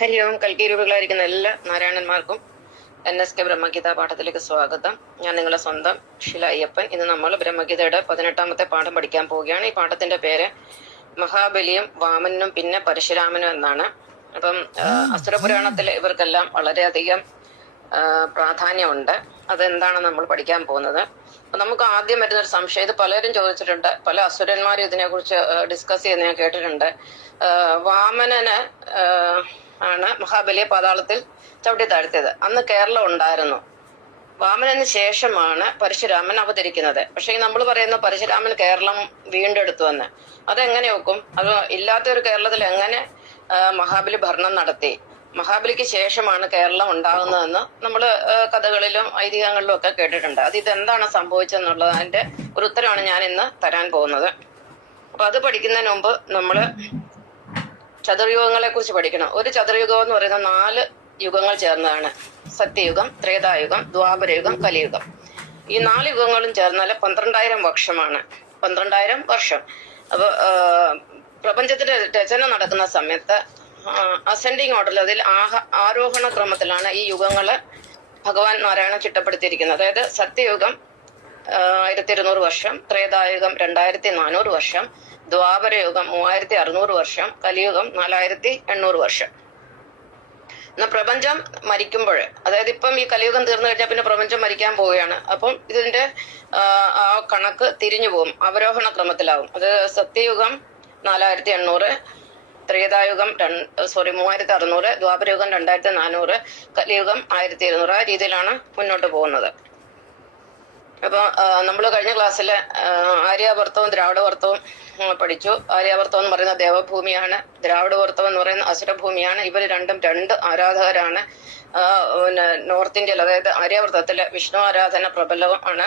ഹരി ഓം. കൽക്കി രൂപങ്ങളായിരിക്കുന്ന എല്ലാ നാരായണന്മാർക്കും NSK ബ്രഹ്മഗീത പാഠത്തിലേക്ക് സ്വാഗതം. ഞാൻ നിങ്ങളുടെ സ്വന്തം ഷില അയ്യപ്പൻ. ഇന്ന് നമ്മൾ ബ്രഹ്മഗീതയുടെ 18ാമത്തെ പാഠം പഠിക്കാൻ പോവുകയാണ്. ഈ പാഠത്തിന്റെ പേര് മഹാബലിയും വാമനും പിന്നെ പരശുരാമനും എന്നാണ്. അപ്പം അസുരപുരാണത്തിൽ ഇവർക്കെല്ലാം വളരെയധികം പ്രാധാന്യമുണ്ട്. അതെന്താണ് നമ്മൾ പഠിക്കാൻ പോകുന്നത്. നമുക്ക് ആദ്യം വരുന്നൊരു സംശയം, ഇത് പലരും ചോദിച്ചിട്ടുണ്ട്, പല അസുരന്മാരും ഇതിനെക്കുറിച്ച് ഡിസ്കസ് ചെയ്യുന്ന ഞാൻ കേട്ടിട്ടുണ്ട്. വാമനന് ആണ് മഹാബലിയെ പാതാളത്തിൽ ചവിട്ടി താഴ്ത്തിയത്. അന്ന് കേരളം ഉണ്ടായിരുന്നു. വാമനന് ശേഷമാണ് പരശുരാമൻ അവതരിക്കുന്നത്. പക്ഷെ നമ്മൾ പറയുന്ന പരശുരാമൻ കേരളം വീണ്ടെടുത്തു എന്ന്. അതെങ്ങനെ വെക്കും? അത് ഇല്ലാത്ത ഒരു കേരളത്തിൽ എങ്ങനെ മഹാബലി ഭരണം നടത്തി? മഹാബലിക്ക് ശേഷമാണ് കേരളം ഉണ്ടാകുന്നതെന്ന് നമ്മൾ കഥകളിലും ഐതിഹ്യങ്ങളിലും ഒക്കെ കേട്ടിട്ടുണ്ട്. അത് ഇതെന്താണ് സംഭവിച്ചെന്നുള്ളതിന്റെ ഒരു ഉത്തരമാണ് ഞാൻ ഇന്ന് തരാൻ പോകുന്നത്. അപ്പൊ അത് പഠിക്കുന്നതിന് മുമ്പ് നമ്മള് ചതുർയുഗങ്ങളെ കുറിച്ച് പഠിക്കണം. ഒരു ചതുർയുഗം എന്ന് പറയുന്ന 4 യുഗങ്ങൾ ചേർന്നതാണ്. സത്യയുഗം, ത്രേതായുഗം, ദ്വാപരയുഗം, കലിയുഗം. ഈ 4 യുഗങ്ങളും ചേർന്നാൽ 12,000 വർഷമാണ്. 12,000 വർഷം. അപ്പൊ പ്രപഞ്ചത്തിന്റെ രചന നടക്കുന്ന സമയത്ത് അസെൻഡിങ് ഓർഡറിൽ, അതിൽ ആരോഹണ ക്രമത്തിലാണ് ഈ യുഗങ്ങള് ഭഗവാൻ നാരായണൻ ചിട്ടപ്പെടുത്തിയിരിക്കുന്നത്. അതായത് സത്യയുഗം 1200 വർഷം, ത്രേതായുഗം 2400 വർഷം, ദ്വാപരയുഗം 3600 വർഷം, കലിയുഗം 4800 വർഷം. എന്നാൽ പ്രപഞ്ചം മരിക്കുമ്പോൾ, അതായത് ഇപ്പം ഈ കലിയുഗം തീർന്നു കഴിഞ്ഞാൽ പിന്നെ പ്രപഞ്ചം മരിക്കാൻ പോവുകയാണ്. അപ്പം ഇതിന്റെ ആ കണക്ക് തിരിഞ്ഞു പോകും, അവരോഹണ ക്രമത്തിലാവും. അത് സത്യയുഗം 4800, ത്രേതായുഗം 3600, ദ്വാപരയുഗം 2400, കലിയുഗം 1200. ആ രീതിയിലാണ് മുന്നോട്ട് പോകുന്നത്. അപ്പൊ നമ്മൾ കഴിഞ്ഞ ക്ലാസ്സിൽ ആര്യാവർത്തവും ദ്രാവിഡവർത്തവും പഠിച്ചു. ആര്യാവർത്തം എന്ന് പറയുന്ന ദേവഭൂമിയാണ്, ദ്രാവിഡവർത്തം എന്ന് പറയുന്ന അസുരഭൂമിയാണ്. ഇവർ രണ്ടും 2 ആരാധകരാണ്. നോർത്ത് ഇന്ത്യയിൽ, അതായത് ആര്യാവർത്തത്തില് വിഷ്ണു ആരാധന പ്രബലമാണ്.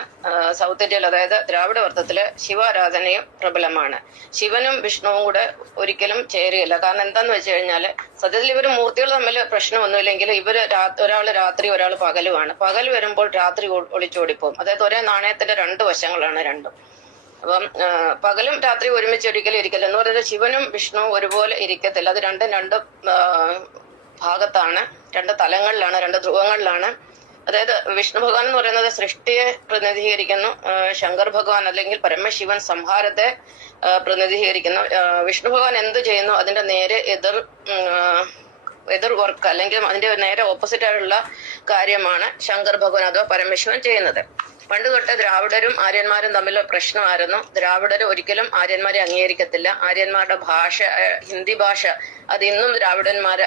സൗത്ത് ഇന്ത്യയിൽ, അതായത് ദ്രാവിഡവർത്തത്തില് ശിവാരാധനയും പ്രബലമാണ്. ശിവനും വിഷ്ണുവും കൂടെ ഒരിക്കലും ചേരുകയില്ല. കാരണം എന്താന്ന് വെച്ച് കഴിഞ്ഞാല്, സത്യത്തിൽ ഇവർ മൂർത്തികൾ തമ്മിൽ പ്രശ്നമൊന്നുമില്ലെങ്കിൽ ഇവര് ഒരാള് രാത്രി ഒരാൾ പകലുമാണ്. പകൽ വരുമ്പോൾ രാത്രി ഒളിച്ചോടിപ്പോകും. അതായത് ഒരേ നാണയത്തിന്റെ 2 വശങ്ങളാണ് രണ്ടും. അപ്പം പകലും രാത്രി ഒരുമിച്ച് ഒരിക്കലും ഇരിക്കില്ല എന്ന് പറയുന്നത്. ശിവനും വിഷ്ണുവും ഒരുപോലെ ഇരിക്കത്തില്ല. അത് രണ്ട് ഭാഗത്താണ്, 2 തലങ്ങളിലാണ്, 2 ധ്രുവങ്ങളിലാണ്. അതായത് വിഷ്ണു ഭഗവാൻ എന്ന് പറയുന്നത് സൃഷ്ടിയെ പ്രതിനിധീകരിക്കുന്നു. ശങ്കർ ഭഗവാൻ അല്ലെങ്കിൽ പരമശിവൻ സംഹാരത്തെ പ്രതിനിധീകരിക്കുന്നു. വിഷ്ണു ഭഗവാൻ എന്ത് ചെയ്യുന്നു അതിന്റെ നേരെ എതിർ വർക്ക്, അല്ലെങ്കിൽ അതിന്റെ നേരെ ഓപ്പോസിറ്റ് ആയിട്ടുള്ള കാര്യമാണ് ശങ്കർ ഭഗവാൻ അഥവാ പരമശിവൻ ചെയ്യുന്നത്. പണ്ട് തൊട്ട് ദ്രാവിഡരും ആര്യന്മാരും തമ്മിൽ പ്രശ്നമായിരുന്നു. ദ്രാവിഡർ ഒരിക്കലും ആര്യന്മാരെ അംഗീകരിക്കത്തില്ല. ആര്യന്മാരുടെ ഭാഷ, ഹിന്ദി ഭാഷ, അത് ഇന്നും ദ്രാവിഡന്മാര്